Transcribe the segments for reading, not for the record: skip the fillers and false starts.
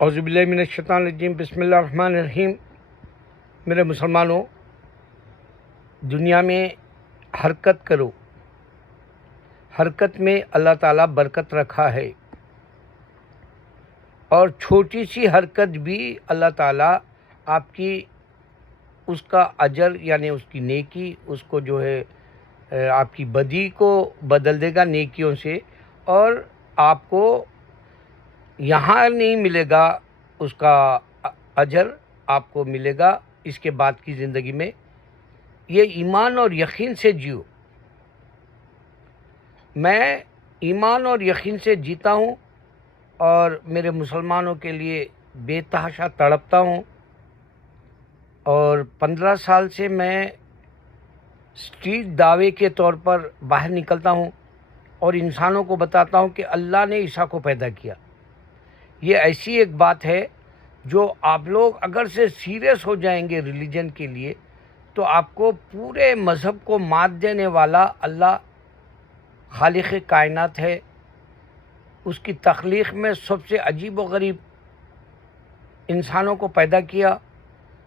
اعوذ باللہ من الشیطان الرجیم، بسم اللہ الرحمن الرحیم۔ میرے مسلمانوں، دنیا میں حرکت کرو، حرکت میں اللہ تعالیٰ برکت رکھا ہے، اور چھوٹی سی حرکت بھی اللہ تعالیٰ آپ کی اس کا اجر یعنی اس کی نیکی، اس کو جو ہے آپ کی بدی کو بدل دے گا نیکیوں سے، اور آپ کو یہاں نہیں ملے گا اس کا اجر، آپ کو ملے گا اس کے بعد کی زندگی میں۔ یہ ایمان اور یقین سے جیو۔ میں ایمان اور یقین سے جیتا ہوں اور میرے مسلمانوں کے لیے بے تحاشا تڑپتا ہوں، اور 15 سال سے میں اسٹریٹ دعوے کے طور پر باہر نکلتا ہوں اور انسانوں کو بتاتا ہوں کہ اللہ نے عیسیٰ کو پیدا کیا۔ یہ ایسی ایک بات ہے جو آپ لوگ اگر سے سیریس ہو جائیں گے ریلیجن کے لیے، تو آپ کو پورے مذہب کو مات دینے والا اللہ خالق کائنات ہے۔ اس کی تخلیق میں سب سے عجیب و غریب انسانوں کو پیدا کیا،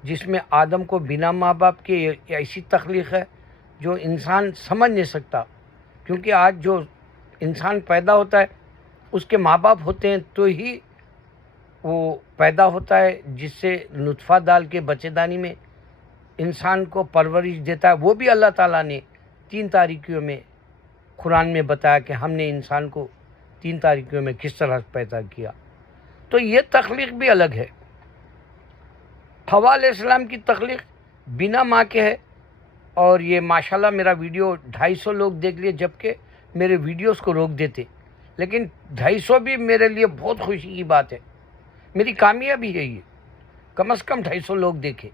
جس میں آدم کو بنا ماں باپ کے ایسی تخلیق ہے جو انسان سمجھ نہیں سکتا، کیونکہ آج جو انسان پیدا ہوتا ہے اس کے ماں باپ ہوتے ہیں تو ہی وہ پیدا ہوتا ہے، جس سے نطفہ ڈال کے بچے دانی میں انسان کو پرورش دیتا ہے۔ وہ بھی اللہ تعالیٰ نے 3 تاریکیوں میں قرآن میں بتایا کہ ہم نے انسان کو 3 تاریکیوں میں کس طرح پیدا کیا۔ تو یہ تخلیق بھی الگ ہے۔ حوا علیہ السلام کی تخلیق بنا ماں کے ہے، اور یہ ماشاءاللہ میرا ویڈیو 250 لوگ دیکھ لیے، جبکہ میرے ویڈیوز کو روک دیتے، لیکن 250 بھی میرے لیے بہت خوشی کی بات ہے، میری کامیابی ہے یہ، کم از کم 250 لوگ دیکھے۔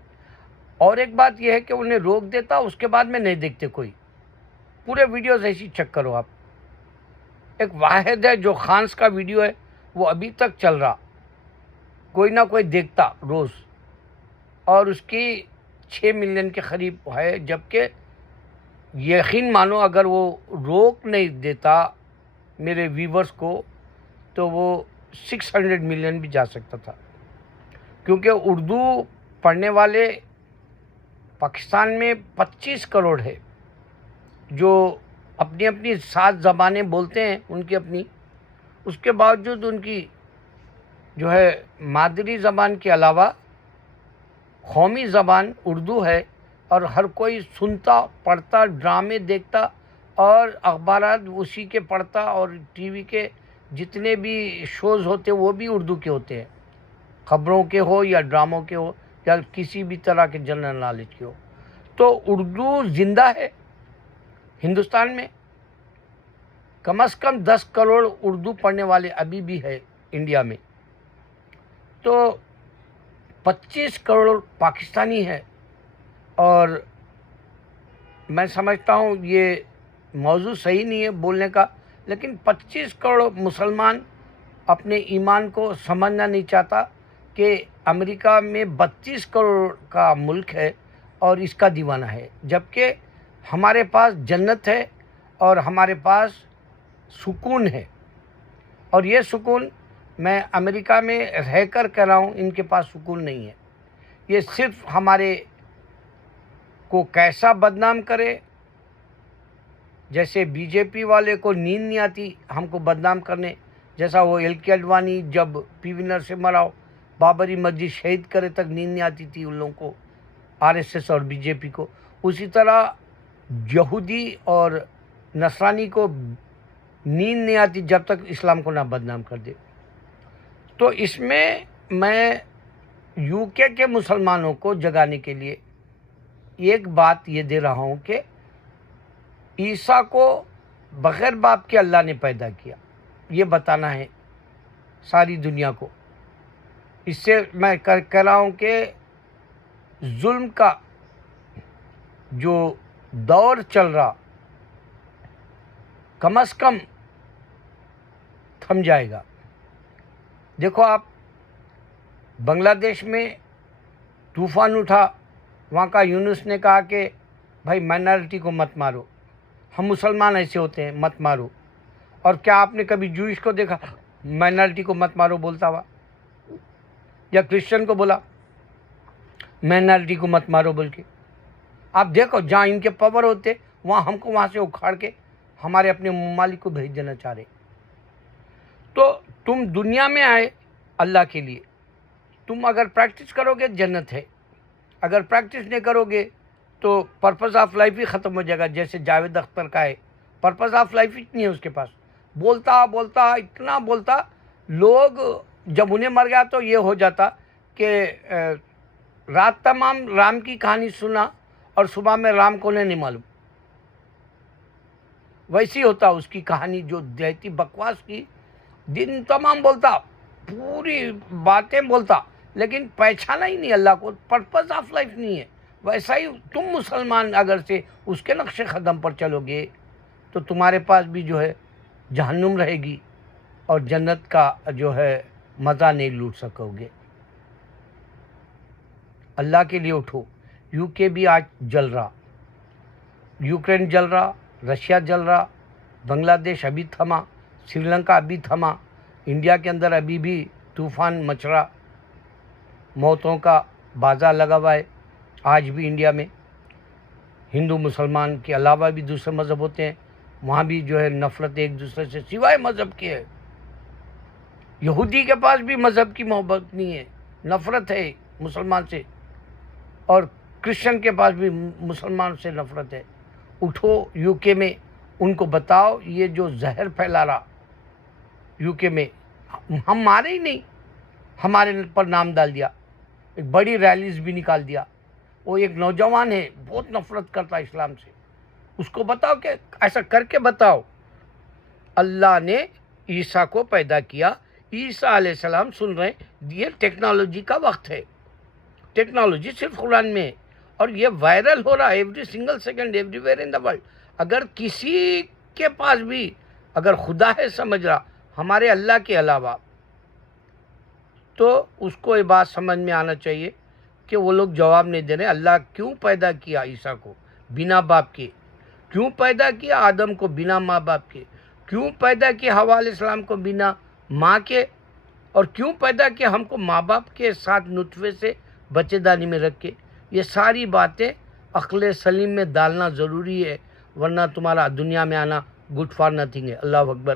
اور ایک بات یہ ہے کہ انہیں روک دیتا، اس کے بعد میں نہیں دیکھتے کوئی، پورے ویڈیوز ایسی چیک کرو آپ۔ ایک واحد ہے جو خانس کا ویڈیو ہے، وہ ابھی تک چل رہا، کوئی نہ کوئی دیکھتا روز، اور اس کی 6 ملین کے قریب ہے، جبکہ یقین مانو اگر وہ روک نہیں دیتا میرے ویورز کو تو وہ 600 ملین بھی جا سکتا تھا، کیونکہ اردو پڑھنے والے پاکستان میں 25 کروڑ ہے، جو اپنی اپنی 7 زبانیں بولتے ہیں ان کی اپنی، اس کے باوجود ان کی جو ہے مادری زبان کے علاوہ قومی زبان اردو ہے، اور ہر کوئی سنتا پڑھتا ڈرامے دیکھتا اور اخبارات اسی کے پڑھتا، اور ٹی وی کے جتنے بھی شوز ہوتے وہ بھی اردو کے ہوتے ہیں، خبروں کے ہو یا ڈراموں کے ہو یا کسی بھی طرح کے جنرل نالج کے ہو۔ تو اردو زندہ ہے ہندوستان میں، کم از کم 10 کروڑ اردو پڑھنے والے ابھی بھی ہے انڈیا میں، تو 25 کروڑ پاکستانی ہے۔ اور میں سمجھتا ہوں یہ موضوع صحیح نہیں ہے بولنے کا، لیکن 25 کروڑ مسلمان اپنے ایمان کو سمجھنا نہیں چاہتا کہ امریکہ میں 32 کروڑ کا ملک ہے اور اس کا دیوانہ ہے، جبکہ ہمارے پاس جنت ہے اور ہمارے پاس سکون ہے، اور یہ سکون میں امریکہ میں رہ کر کہہ رہا ہوں، ان کے پاس سکون نہیں ہے۔ یہ صرف ہمارے کو کیسا بدنام کرے، جیسے بی جے پی والے کو نیند نہیں آتی ہم کو بدنام کرنے، جیسا وہ ایل کے اڈوانی جب پی وی نرسمہا مراؤ بابری مسجد شہید کرے تک نیند نہیں آتی تھی ان لوگوں کو، آر ایس ایس اور بی جے پی کو، اسی طرح یہودی اور نصرانی کو نیند نہیں آتی جب تک اسلام کو نہ بدنام کر دے۔ تو اس میں یو کے مسلمانوں کو جگانے کے لیے ایک بات یہ دے رہا ہوں کہ عیسیٰ کو بغیر باپ کے اللہ نے پیدا کیا، یہ بتانا ہے ساری دنیا کو۔ اس سے میں کہہ رہا ہوں کہ ظلم کا جو دور چل رہا کم از کم تھم جائے گا۔ دیکھو آپ، بنگلہ دیش میں طوفان اٹھا، وہاں کا یونس نے کہا کہ بھائی مائنارٹی کو مت مارو، ہم مسلمان ایسے ہوتے ہیں، مت مارو۔ اور کیا آپ نے کبھی جوئش کو دیکھا مائنارٹی کو مت مارو بولتا ہوا؟ یا کرسچن کو بولا مائنارٹی کو مت مارو بول کے. آپ دیکھو جہاں ان کے پاور ہوتے وہاں ہم کو وہاں سے اکھاڑ کے ہمارے اپنے ممالک کو بھیج دینا چاہ رہے. تو تم دنیا میں آئے اللہ کے لیے. تم اگر پریکٹس کرو گے جنت ہے، اگر پریکٹس نہیں کرو گے تو پرپز آف لائف ہی ختم ہو جائے گا. جیسے جاوید اختر کا ہے، پرپز آف لائف ہی نہیں ہے اس کے پاس. بولتا اتنا بولتا، لوگ جب انہیں مر گیا تو یہ ہو جاتا کہ رات تمام رام کی کہانی سنا اور صبح میں رام کو نہیں معلوم. ویسی ہوتا اس کی کہانی جو دیتی بکواس کی. دن تمام بولتا، پوری باتیں بولتا، لیکن پہچانا ہی نہیں اللہ کو. پرپز آف لائف نہیں ہے. ویسا ہی تم مسلمان اگر سے اس کے نقش قدم پر چلو گے تو تمہارے پاس بھی جو ہے جہنم رہے گی اور جنت کا جو ہے مزہ نہیں لوٹ سکو گے. اللہ کے لیے اٹھو. یو کے بھی آج جل رہا، یوکرین جل رہا، رشیا جل رہا، بنگلہ دیش ابھی تھما، سری لنکا ابھی تھما، انڈیا کے اندر ابھی بھی طوفان مچ رہا، موتوں کا بازار لگا ہوا ہے. آج بھی انڈیا میں ہندو مسلمان کے علاوہ بھی دوسرے مذہب ہوتے ہیں، وہاں بھی جو ہے نفرت ایک دوسرے سے سوائے مذہب کے ہے. یہودی کے پاس بھی مذہب کی محبت نہیں ہے، نفرت ہے مسلمان سے، اور کرسچن کے پاس بھی مسلمان سے نفرت ہے. اٹھو یو کے میں ان کو بتاؤ یہ جو زہر پھیلا رہا یو کے میں، ہم مارے ہی نہیں، ہمارے پر نام ڈال دیا، ایک بڑی ریلیز بھی نکال دیا. وہ ایک نوجوان ہے بہت نفرت کرتا اسلام سے، اس کو بتاؤ کہ ایسا کر کے بتاؤ اللہ نے عیسیٰ کو پیدا کیا. عیسیٰ علیہ السلام سن رہے ہیں، یہ ٹیکنالوجی کا وقت ہے، ٹیکنالوجی صرف قرآن میں ہے اور یہ وائرل ہو رہا ہے every single second every where in the world. اگر کسی کے پاس بھی اگر خدا ہے سمجھ رہا ہمارے اللہ کے علاوہ، تو اس کو یہ بات سمجھ میں آنا چاہیے کہ وہ لوگ جواب نہیں دے رہے. اللہ کیوں پیدا کیا عیسیٰ کو بنا باپ کے؟ کیوں پیدا کیا آدم کو بنا ماں باپ کے؟ کیوں پیدا کیا حوا علیہ السلام کو بنا ماں کے؟ اور کیوں پیدا کیا ہم کو ماں باپ کے ساتھ نطفے سے بچے دانی میں رکھ کے؟ یہ ساری باتیں عقل سلیم میں ڈالنا ضروری ہے، ورنہ تمہارا دنیا میں آنا گڈ فار نتھنگ ہے. اللہ اکبر.